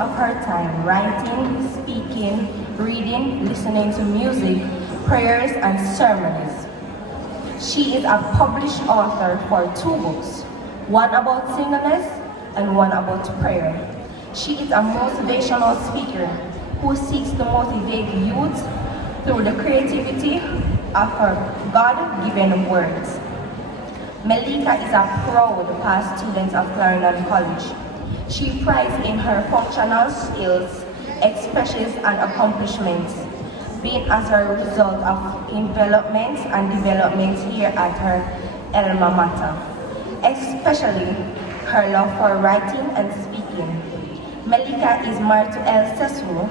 of her time writing, speaking, reading, listening to music, prayers, and sermons. She is a published author for 2 books, one about singleness and one about prayer. She is a motivational speaker who seeks to motivate youth through the creativity of her God-given words. Melika is a proud past student of Clarendon College. She prides in her functional skills, expressions, and accomplishments, being as a result of developments here at her alma mater, especially her love for writing and speaking. Melika is married to El Sesu,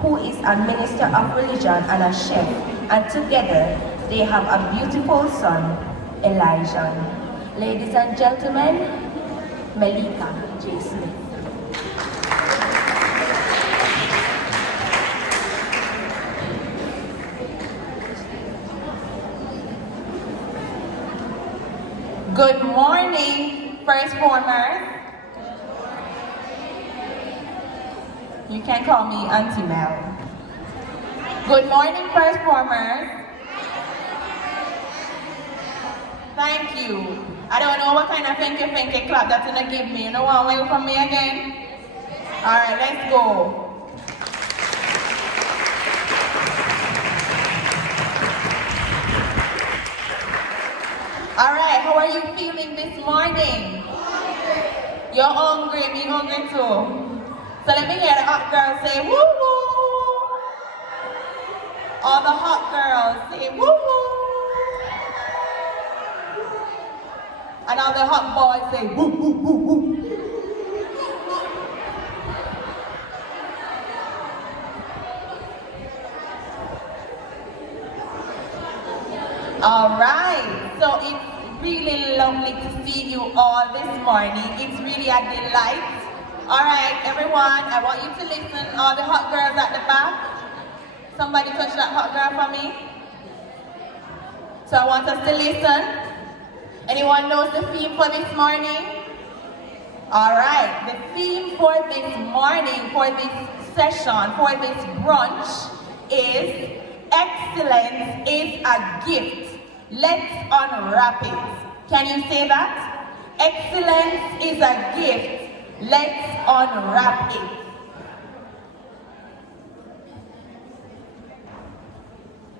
who is a minister of religion and a chef, and together they have a beautiful son, Elijah. Ladies and gentlemen, Melika J. Smith. Good morning, first formers. You can call me Auntie Mel. Good morning, first formers. Thank you. I don't know what kind of finky clap that's gonna give me. You know what way from me again? Alright, let's go. Alright, how are you feeling this morning? You're hungry, me hungry too. So let me hear the hot girls say woo woo. All the hot girls say woo woo. And all the hot boys say woo woo woo woo. Alright, so it's really lovely to see you all this morning. It's really a delight. Alright, everyone, I want you to listen. All the hot girls at the back. Somebody touch that hot girl for me. So I want us to listen. Anyone knows the theme for this morning? Alright, the theme for this morning, for this session, for this brunch is excellence is a gift. Let's unwrap it. Can you say that? Excellence is a gift. Let's unwrap it.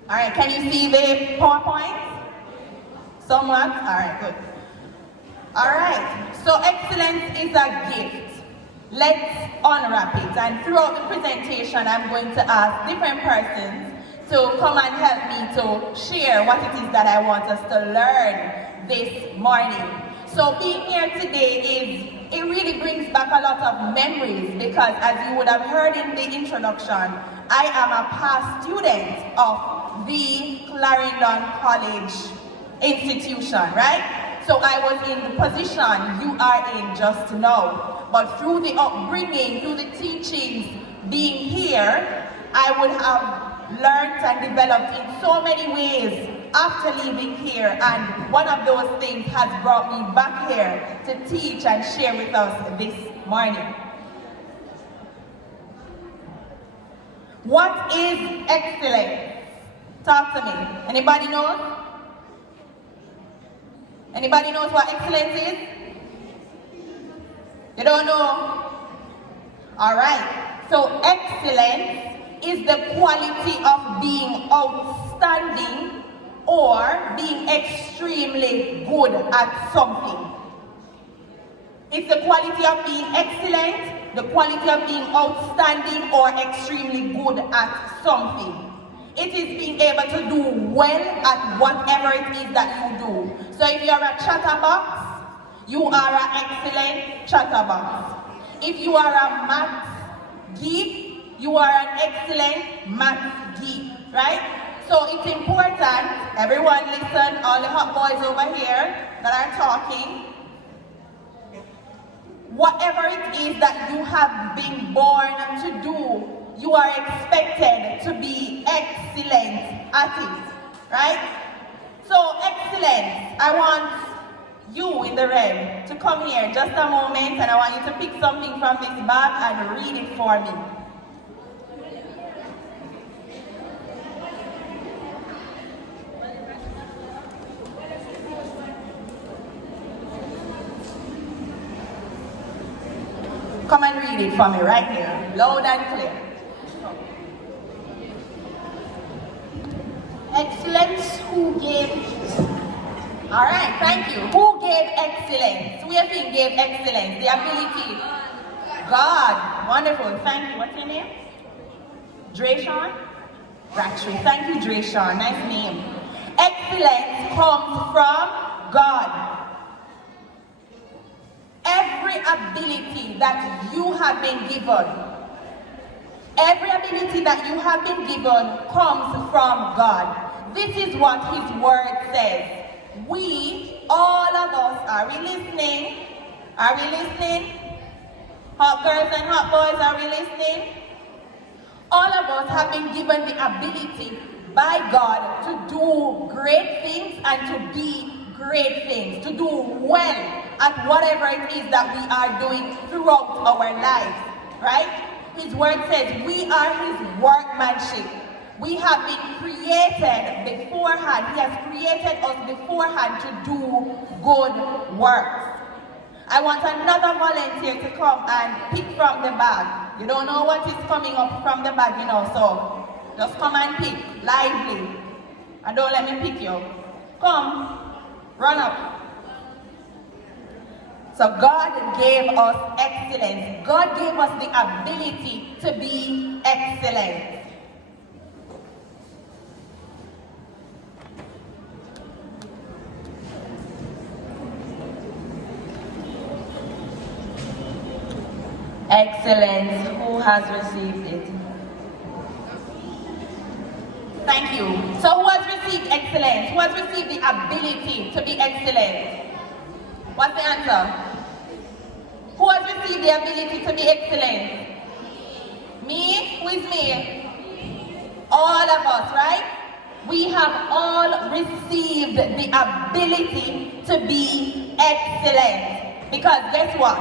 Alright, can you see the PowerPoint? Somewhat? Alright, good. Alright, so excellence is a gift. Let's unwrap it. And throughout the presentation, I'm going to ask different persons to come and help me to share what it is that I want us to learn this morning. So being here today it really brings back a lot of memories because as you would have heard in the introduction, I am a past student of the Clarendon College institution, right? So I was in the position you are in just now. But through the upbringing, through the teachings, being here, I would have learned and developed in so many ways after leaving here, and one of those things has brought me back here to teach and share with us this morning. What is excellence? Talk to me. Anybody knows? Anybody knows what excellence is? You don't know? Alright, so excellence is the quality of being outstanding or being extremely good at something. It's the quality of being excellent, the quality of being outstanding or extremely good at something. It is being able to do well at whatever it is that you do. So if you are a chatterbox, you are an excellent chatterbox. If you are a math geek, you are an excellent math geek, right? So it's important, everyone listen, all the hot boys over here that are talking, whatever it is that you have been born to do, you are expected to be excellent at it, right? So excellence, I want you in the red, to come here just a moment, and I want you to pick something from this bag and read it for me. Come and read it for me right here, loud and clear. Excellence who gave. All right, thank you. Who gave excellence? Who you think gave excellence? The ability? God. Wonderful. Thank you. What's your name? Drayshawn? Ratchery. Thank you, Drayshawn. Nice name. Excellence comes from God. Every ability that you have been given, comes from God. This is what His Word says. We, all of us, are we listening? Are we listening? Hot girls and hot boys, are we listening? All of us have been given the ability by God to do great things and to be great things, to do well at whatever it is that we are doing throughout our lives, right? His word says we are His workmanship. We have been created beforehand. He has created us beforehand to do good works. I want another volunteer to come and pick from the bag. You don't know what is coming up from the bag, so just come and pick, lively. And don't let me pick you. Come, run up. So God gave us excellence. God gave us the ability to be excellent. Excellence, who has received it? Thank you. So who has received excellence? Who has received the ability to be excellent? What's the answer? Who has received the ability to be excellent? Me? Who is me? All of us, right? We have all received the ability to be excellent. Because guess what?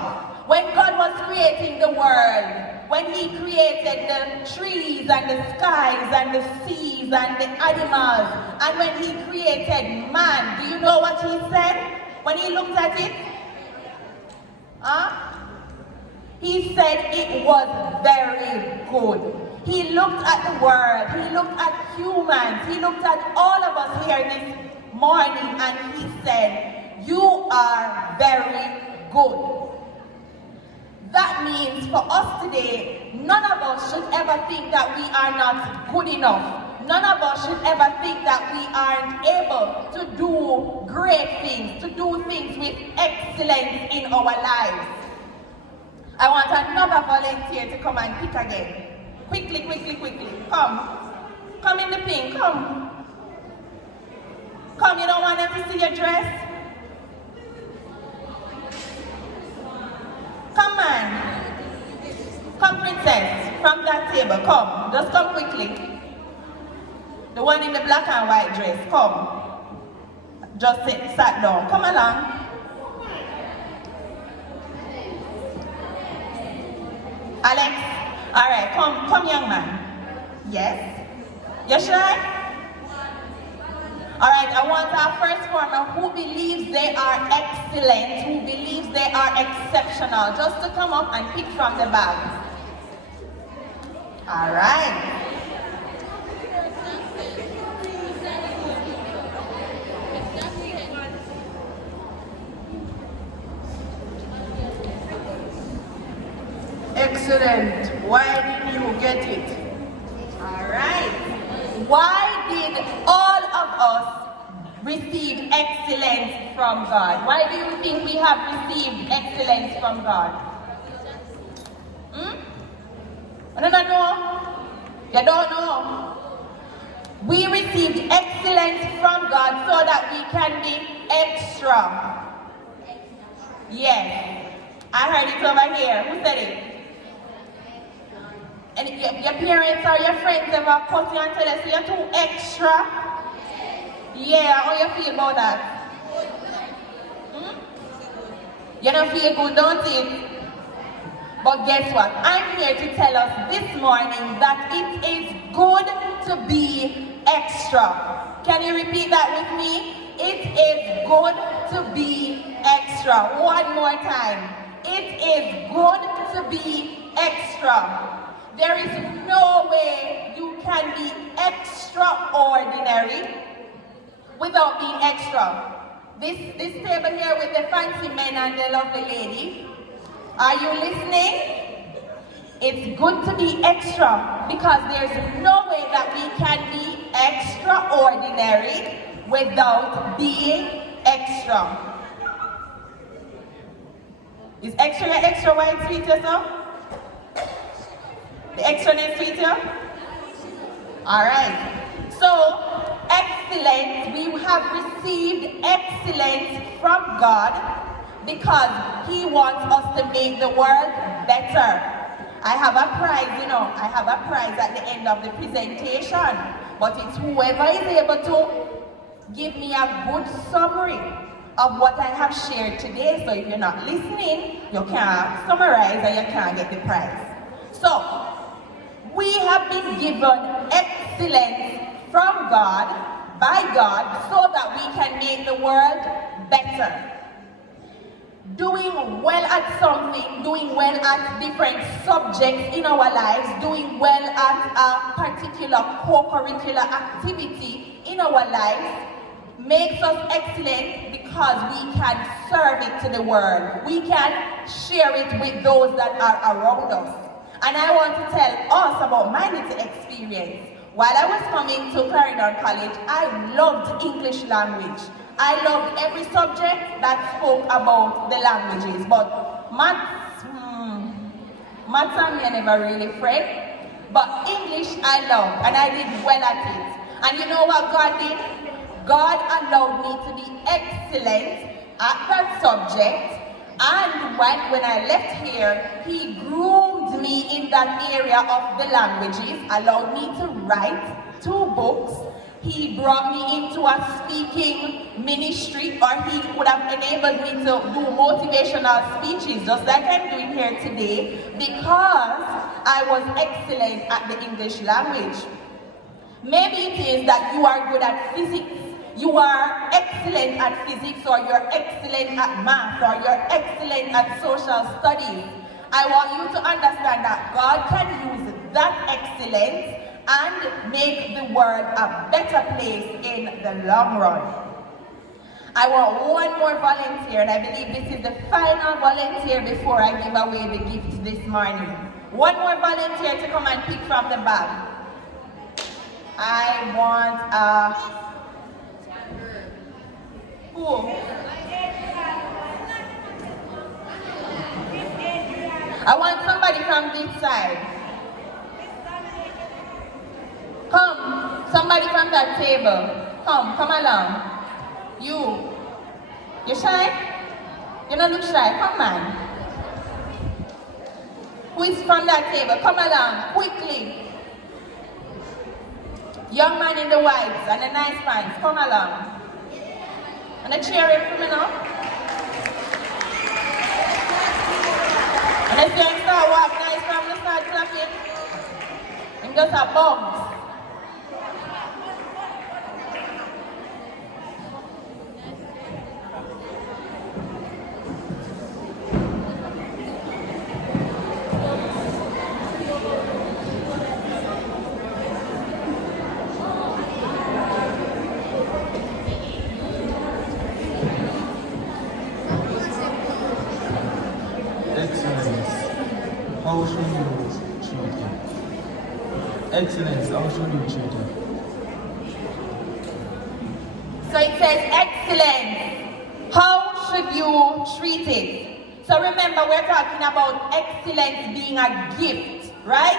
When God was creating the world, when He created the trees and the skies and the seas and the animals, and when He created man, do you know what He said when He looked at it? He said it was very good. He looked at the world, He looked at humans, He looked at all of us here this morning, and He said, you are very good. That means for us today, none of us should ever think that we are not good enough. None of us should ever think that we aren't able to do great things, to do things with excellence in our lives. I want another volunteer to come and pick again. Quickly, quickly, quickly. Come. Come in the pink. Come. Come, you don't want them to see your dress? Come, man. Come, princess. From that table. Come. Just come quickly. The one in the black and white dress. Come. Just sat down. Come along. Alex. Alright, come young man. Yes? You shy? Alright, I want our first former who believes they are excellent, who believes they are exceptional, just to come up and pick from the bag. Alright. Excellent. Why did you get it? Alright. Why did all of us receive excellence from God? Why do you think we have received excellence from God? I don't know. You don't know. We received excellence from God so that we can be extra. Yes. I heard it over here. Who said it? And your parents or your friends ever cut you and tell us you're too extra? Yeah, how you feel about that? You don't feel good, don't it? But guess what? I'm here to tell us this morning that it is good to be extra. Can you repeat that with me? It is good to be extra. One more time. It is good to be extra. There is no way you can be extraordinary without being extra. This table here with the fancy men and the lovely lady, are you listening? It's good to be extra because there's no way that we can be extraordinary without being extra. Is extra white sweet yourself? The extraness sweet you? Alright. So, excellence, we have received excellence from God because He wants us to make the world better. I have a prize, I have a prize at the end of the presentation. But it's whoever is able to give me a good summary of what I have shared today. So if you're not listening, you can't summarize and you can't get the prize. So, we have been given excellence from God, by God, so that we can make the world better. Doing well at something, doing well at different subjects in our lives, doing well at a particular co-curricular activity in our lives makes us excellent because we can serve it to the world. We can share it with those that are around us. And I want to tell us about my little experience. While I was coming to Clarendon College, I loved English language. I loved every subject that spoke about the languages, but maths and me I never really friend. But English I loved, and I did well at it. And you know what God did? God allowed me to be excellent at that subject, and when I left here, He groomed me in that area of the languages, allowed me to write 2 books. He brought me into a speaking ministry, or He would have enabled me to do motivational speeches, just like I'm doing here today, because I was excellent at the English language. Maybe it is that you are good at physics. You are excellent at physics, or you're excellent at math, or you're excellent at social studies. I want you to understand that God can use that excellence and make the world a better place in the long run. I want one more volunteer, and I believe this is the final volunteer before I give away the gifts this morning. One more volunteer to come and pick from the bag. I want who? I want somebody from this side. Come, somebody from that table. Come along. You shy? You don't look shy. Come on. Who is from that table? Come along, quickly. Young man in the whites and the nice pants. Come along. And a cheer him for me now. And if you start walk nice from the start clapping, him just a bumps. How should you treat him? Excellence, how should you treat him? So it says excellence. How should you treat it? So remember, we're talking about excellence being a gift, right?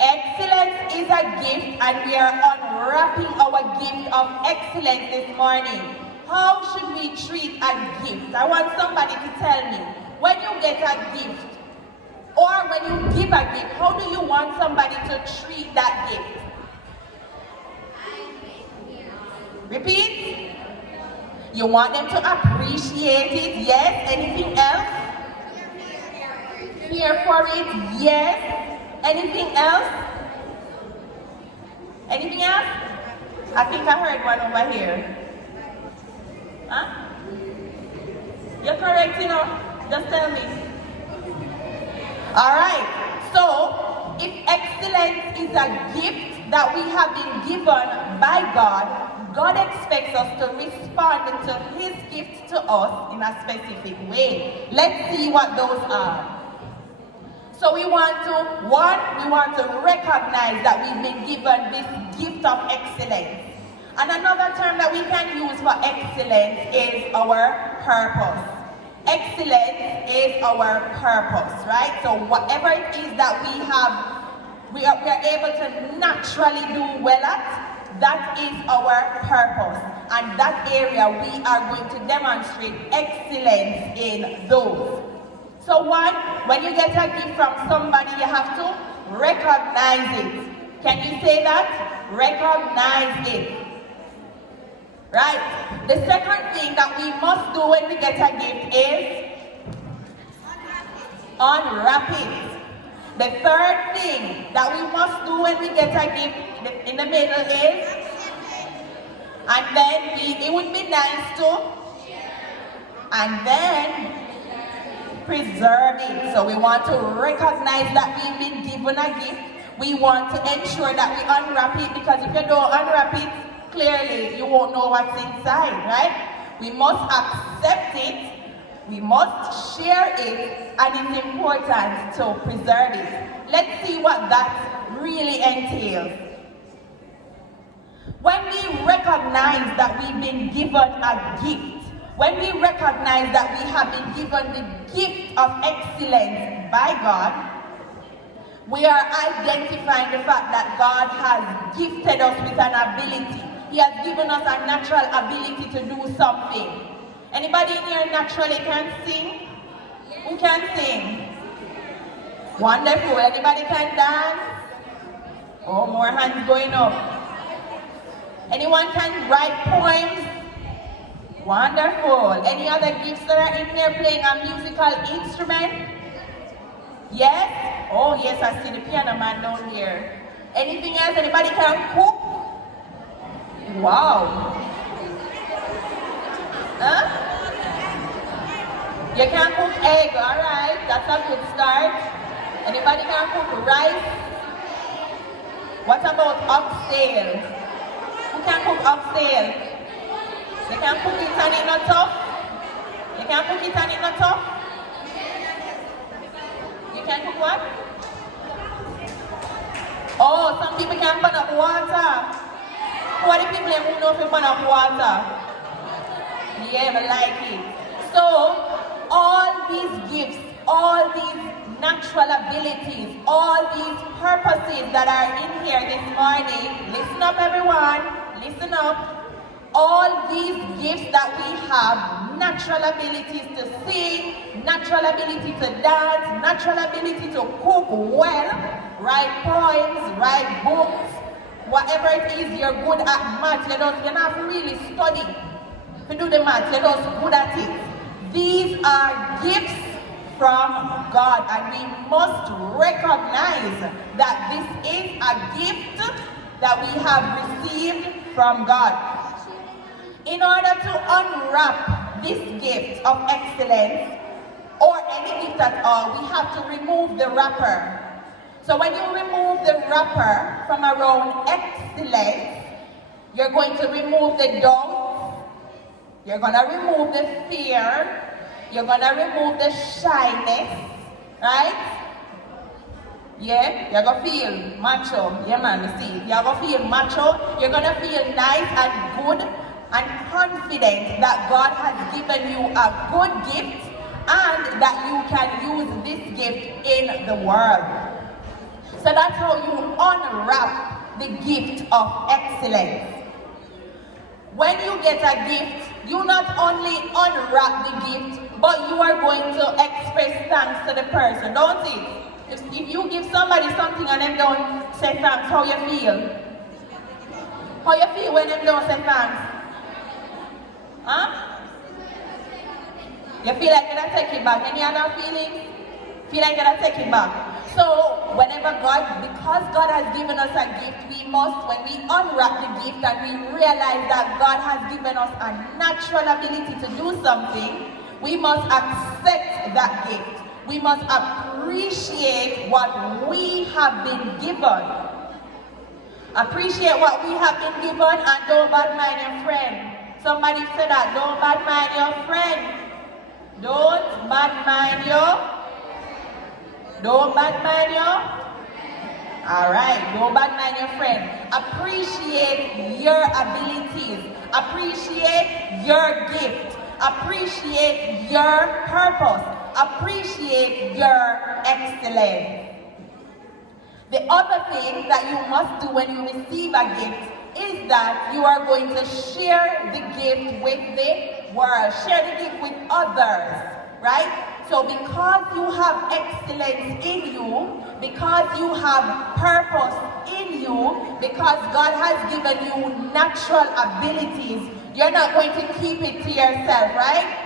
Excellence is a gift, and we are unwrapping our gift of excellence this morning. How should we treat a gift? I want somebody to tell me, when you get a gift, or when you give a gift, how do you want somebody to treat that gift? Repeat. You want them to appreciate it, yes. Anything else? Care for it, yes. Anything else? Anything else? I think I heard one over here. Huh? You're correct, you know. Just tell me. Alright, so if excellence is a gift that we have been given by God, God expects us to respond to His gift to us in a specific way. Let's see what those are. So we want to recognize that we've been given this gift of excellence. And another term that we can use for excellence is our purpose. Excellence is our purpose, right? So whatever it is that we are able to naturally do well at, that is our purpose. And that area we are going to demonstrate excellence in those. So one, when you get a gift from somebody, you have to recognize it. Can you say that? Recognize it. Right? The second thing that we must do when we get a gift is unwrap it. The third thing that we must do when we get a gift in the middle is, and then it would be nice to, and then preserve it. So we want to recognize that we've been given a gift. We want to ensure that we unwrap it, because if you don't unwrap it, clearly you won't know what's inside, right? We must accept it, we must share it, and it's important to preserve it. Let's see what that really entails. When we recognize that we've been given a gift, when we recognize that we have been given the gift of excellence by God, we are identifying the fact that God has gifted us with an ability. He has given us a natural ability to do something. Anybody in here naturally can sing? Who can sing? Wonderful. Anybody can dance? Oh, more hands going up. Anyone can write poems? Wonderful. Any other gifts that are in here, playing a musical instrument? Yes? Oh yes, I see the piano man down here. Anything else? Anybody can cook? Wow. Huh? You can cook egg, alright. That's a good start. Anybody can cook rice? What about oxtail? Who can cook oxtail? You can cook it and it's not tough? You can cook it and it's not tough? You can cook what? Oh, some people can burn up water. Who are the people who know if you burn up water? Yeah, I like it. So, all these gifts, all these natural abilities, all these purposes that are in here this morning, listen up everyone, listen up. All these gifts that we have, natural abilities to sing, natural ability to dance, natural ability to cook well, write poems, write books, whatever it is, you're good at math, you don't have to really study to do the math, you're just good at it. These are gifts from God, and we must recognize that this is a gift that we have received from God. In order to unwrap this gift of excellence, or any gift at all, we have to remove the wrapper. So when you remove the wrapper from around excellence, you're going to remove the doubt, you're going to remove the fear, you're going to remove the shyness, right? Yeah, you're going to feel macho. Yeah man, you see, you're going to feel macho, you're going to feel nice and good and confident that God has given you a good gift and that you can use this gift in the world. So that's how you unwrap the gift of excellence. When you get a gift, you not only unwrap the gift, but you are going to express thanks to the person, don't it? If you give somebody something and them don't say thanks, how you feel? How you feel when them don't say thanks? Huh? You feel like you're gonna take it back. Any other feeling? Feel like you're gonna take it back. So whenever because God has given us a gift, we must, when we unwrap the gift and we realize that God has given us a natural ability to do something, we must accept that gift. We must appreciate what we have been given. Appreciate what we have been given and don't badmine your friend. Somebody said that, don't badmine your friend. Don't badmine your Alright, don't badmine your friend. Appreciate your abilities. Appreciate your gift. Appreciate your purpose. Appreciate your excellence. The other thing that you must do when you receive a gift is that you are going to share the gift with the world. Share the gift with others, right? So because you have excellence in you, because you have purpose in you, because God has given you natural abilities, you're not going to keep it to yourself, right?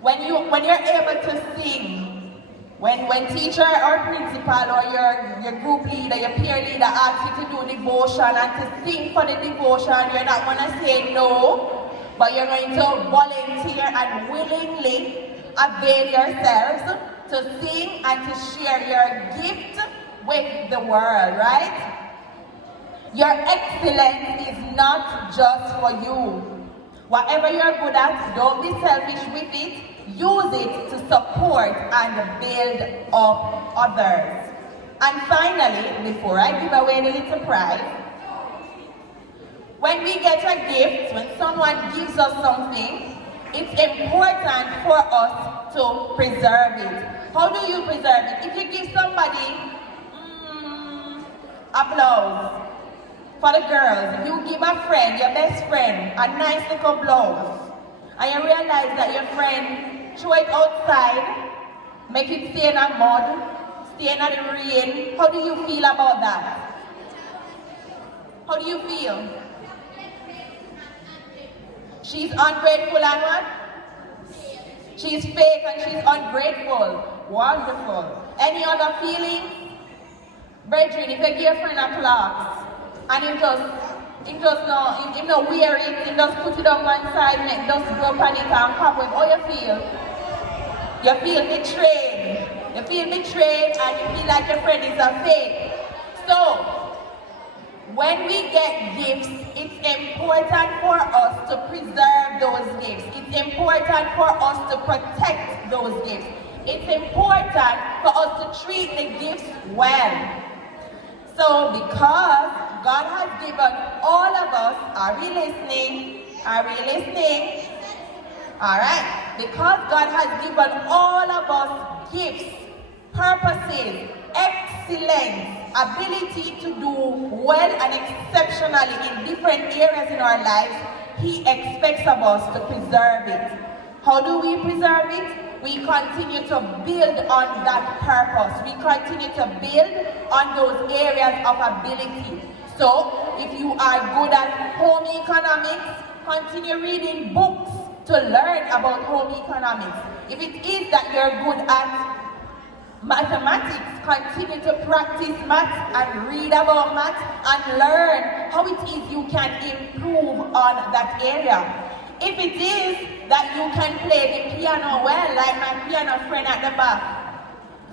When you're able to sing, when teacher or principal or your group leader, your peer leader asks you to do devotion and to sing for the devotion, you're not going to say no, but you're going to volunteer and willingly avail yourselves to sing and to share your gift with the world, right? Your excellence is not just for you. Whatever you're good at, don't be selfish with it. Use it to support and build up others. And finally, before I give away the little prize, when we get a gift, when someone gives us something, it's important for us to preserve it. How do you preserve it? If you give somebody applause for the girls, if you give a friend, your best friend, a nice little blouse, and you realize that your friend throw it outside, make it stay in the mud, stay in the rain, how do you feel about that? How do you feel? She's ungrateful and what? She's fake and she's ungrateful. Wonderful. Any other feelings? Brethren, if you give your friend a clock and him not wear it, he just put it on one side, make dust go on it and pop it, how you feel? You feel betrayed. You feel betrayed and you feel like your friend is a fake. So, when we get gifts, it's important for us to preserve those gifts. It's important for us to protect those gifts. It's important for us to treat the gifts well. So because God has given all of us, are we listening? Are we listening? Alright. Because God has given all of us gifts, purposes, excellence, ability to do well and exceptionally in different areas in our lives, He expects of us to preserve it. How do we preserve it? We continue to build on that purpose. We continue to build on those areas of ability. So, if you are good at home economics, continue reading books to learn about home economics. If it is that you're good at mathematics, continue to practice maths and read about maths and learn how it is you can improve on that area. If it is that you can play the piano well, like my piano friend at the back,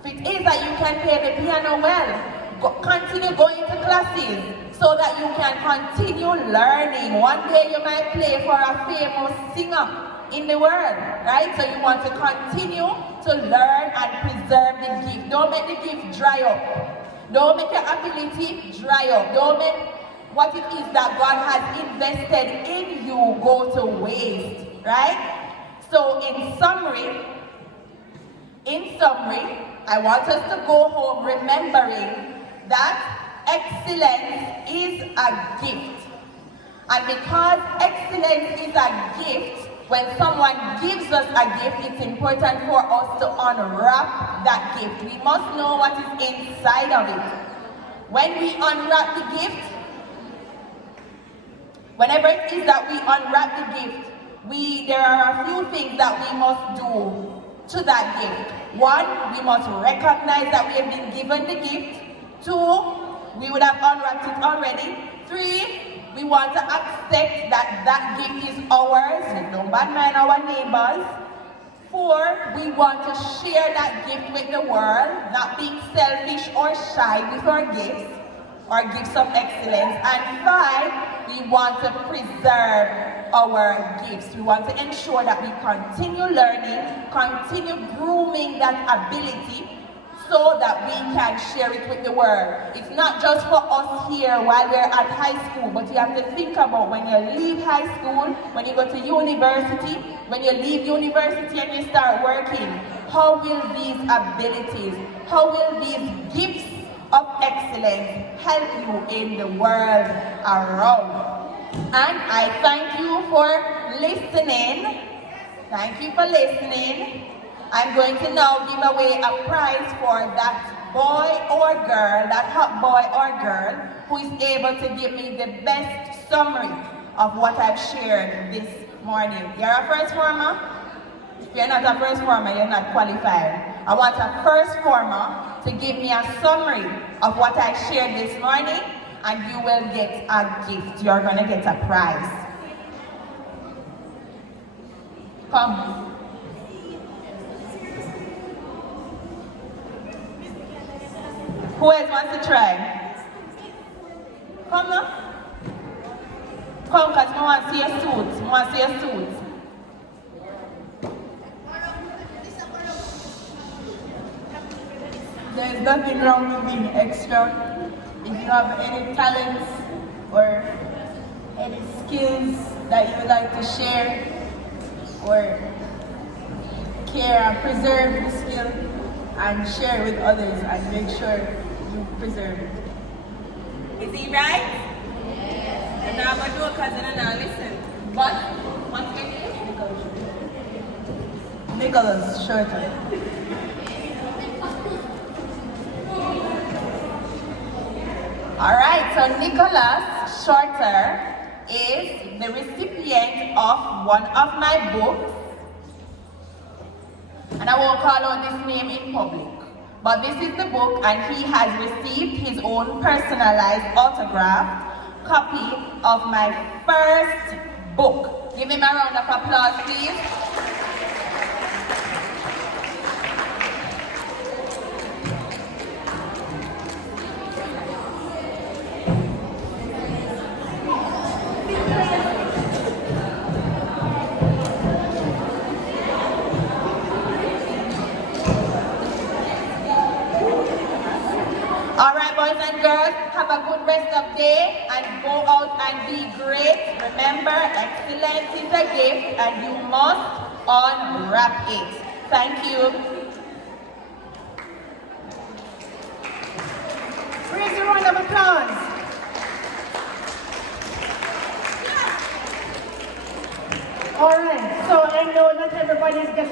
if it is that you can play the piano well, continue going to classes so that you can continue learning. One day you might play for a famous singer in the world, right? So you want to continue to learn and preserve the gift. Don't make the gift dry up. Don't make your ability dry up. Don't make what it is that God has invested in you go to waste, right? So in summary, I want us to go home remembering that excellence is a gift. And because excellence is a gift, when someone gives us a gift, it's important for us to unwrap that gift. We must know what is inside of it. When we unwrap the gift, whenever it is that we unwrap the gift, there are a few things that we must do to that gift. One, we must recognize that we have been given the gift. Two, we would have unwrapped it already. Three, we want to accept that that gift is ours. Don't badmine our neighbors. Four, we want to share that gift with the world, not being selfish or shy with our gifts of excellence. And five, we want to preserve our gifts. We want to ensure that we continue learning, continue grooming that ability so that we can share it with the world. It's not just for us here while we're at high school, but you have to think about when you leave high school, when you go to university, when you leave university and you start working. How will these abilities, how will these gifts of excellence help you in the world around? And I thank you for listening. Thank you for listening. I'm going to now give away a prize for that boy or girl, that hot boy or girl, who is able to give me the best summary of what I've shared this morning. You're a first former? If you're not a first former, you're not qualified. I want a first former to give me a summary of what I shared this morning, and you will get a gift. You're going to get a prize. Come. Who else wants to try? Come now. Come, because I want to see your suit. I want to see your suit. There's nothing wrong with being extra. If you have any talents or any skills that you would like to share or care and preserve the skill and share it with others and make sure you preserve it. Is he right? Yes. And now I'm going to do it because I don't listen. But, what's your name? Nicholas Shorter. Alright, so Nicholas Shorter is the recipient of one of my books. And I won't call out this name in public. But this is the book, and he has received his own personalized autographed copy of my first book. Give him a round of applause, please. Alright, boys and girls, have a good rest of day and go out and be great. Remember, excellence is a gift and you must unwrap it. Thank you. Raise a round of applause. All right, so I know not everybody's getting